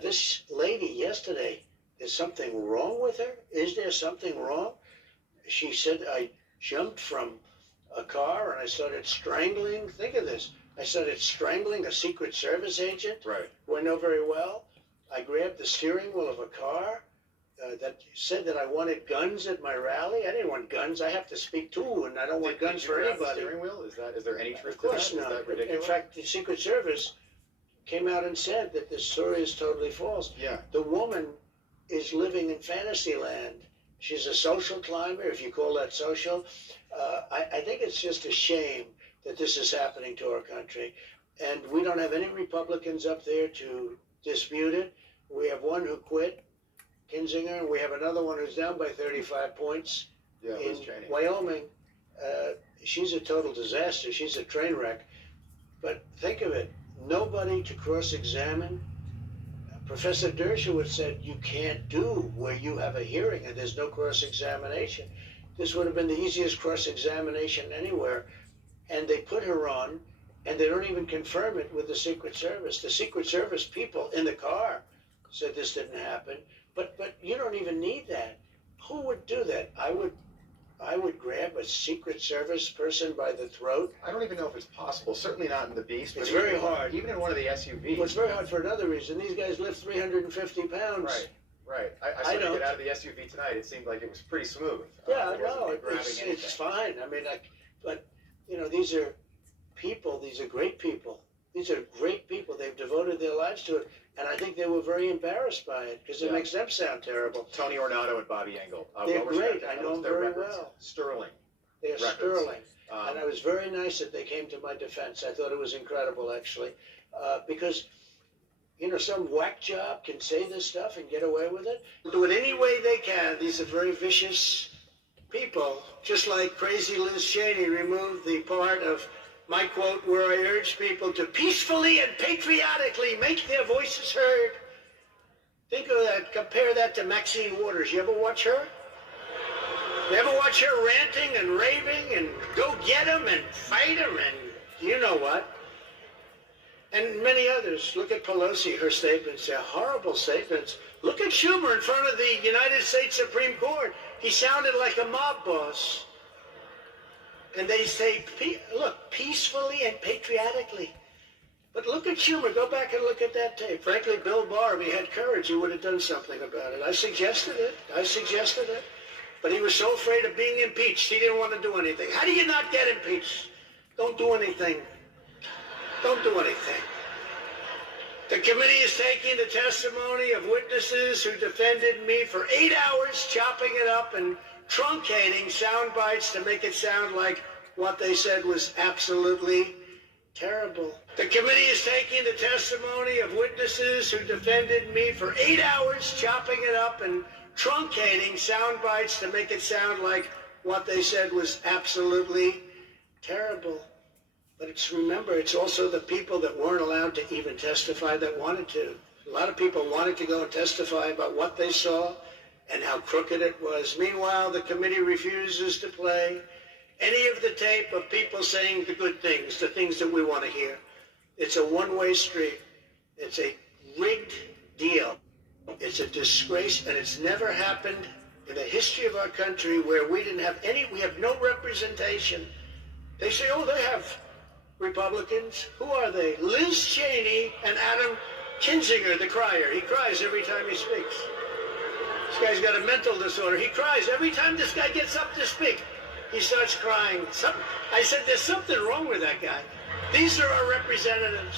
This lady yesterday, is something wrong with her? Is there something wrong? She said, I jumped from a car and I started strangling. Think of this. I started strangling a Secret Service agent Right. who I know very well. I grabbed the steering wheel of a car that said that I wanted guns at my rally. I didn't want guns. I have to speak too, and I don't want guns Did you for grab the anybody. steering wheel? Is there any truth Of course to that? not. Is that ridiculous? In fact, the Secret Service came out and said that this story is totally false. Yeah. The woman is living in fantasy land. She's a social climber, if you call that social. I think it's just a shame that this is happening to our country. And we don't have any Republicans up there to dispute it. We have one who quit, Kinzinger, and we have another one who's down by 35 points Yeah, in Liz Cheney. Wyoming. She's a total disaster. She's a train wreck. But think of it, nobody to cross-examine. Professor Dershowitz said you can't do where you have a hearing and there's no cross-examination. This would have been the easiest cross-examination anywhere. And they put her on, and they don't even confirm it with the Secret Service. The Secret Service people in the car said this didn't happen. But you don't even need that. Who would do that? I would grab a Secret Service person by the throat. I don't even know if it's possible. Certainly not in the Beast. It's but very even, hard. Even in one of the SUVs. Well, it's very hard for another reason. These guys lift 350 pounds. Right. Right. I saw you don't. get out of the SUV tonight. It seemed like it was pretty smooth. Yeah, It wasn't no, like grabbing it's anything. fine. I mean, but these are people. These are great people. These are great people. They've devoted their lives to it, and I think they were very embarrassed by it because it makes them sound terrible. Tony Ornato and Bobby Engel. They're well great. respected. I know them Their very records. well. Sterling. They're records. sterling. And I was very nice that they came to my defense. I thought it was incredible, actually, because some whack job can say this stuff and get away with it. Do it any way they can. These are very vicious people, just like crazy Liz Cheney removed the part of my quote where I urge people to peacefully and patriotically make their voices heard. Think of that. Compare that to Maxine Waters. You ever watch her? You ever watch her ranting and raving and go get him and fight him and you know what? And many others. Look at Pelosi, her statements. They're horrible statements. Look at Schumer in front of the United States Supreme Court. He sounded like a mob boss. And they say, look, peacefully and patriotically. But look at Schumer. Go back and look at that tape. Frankly, Bill Barr, if he had courage, he would have done something about it. I suggested it. But he was so afraid of being impeached, he didn't want to do anything. How do you not get impeached? Don't do anything. Don't do anything. The committee is taking the testimony of witnesses who defended me for 8 hours, chopping it up and truncating sound bites to make it sound like what they said was absolutely terrible. The committee is taking the testimony of witnesses who defended me for 8 hours, chopping it up and truncating sound bites to make it sound like what they said was absolutely terrible. But remember, it's also the people that weren't allowed to even testify that wanted to. A lot of people wanted to go and testify about what they saw and how crooked it was. Meanwhile, the committee refuses to play any of the tape of people saying the good things, the things that we want to hear. It's a one-way street. It's a rigged deal. It's a disgrace, and it's never happened in the history of our country where we have no representation. They say, oh, they have Republicans. Who are they? Liz Cheney and Adam Kinzinger, the crier. He cries every time he speaks. This guy's got a mental disorder. He cries every time this guy gets up to speak. He starts crying. I said, there's something wrong with that guy. These are our representatives.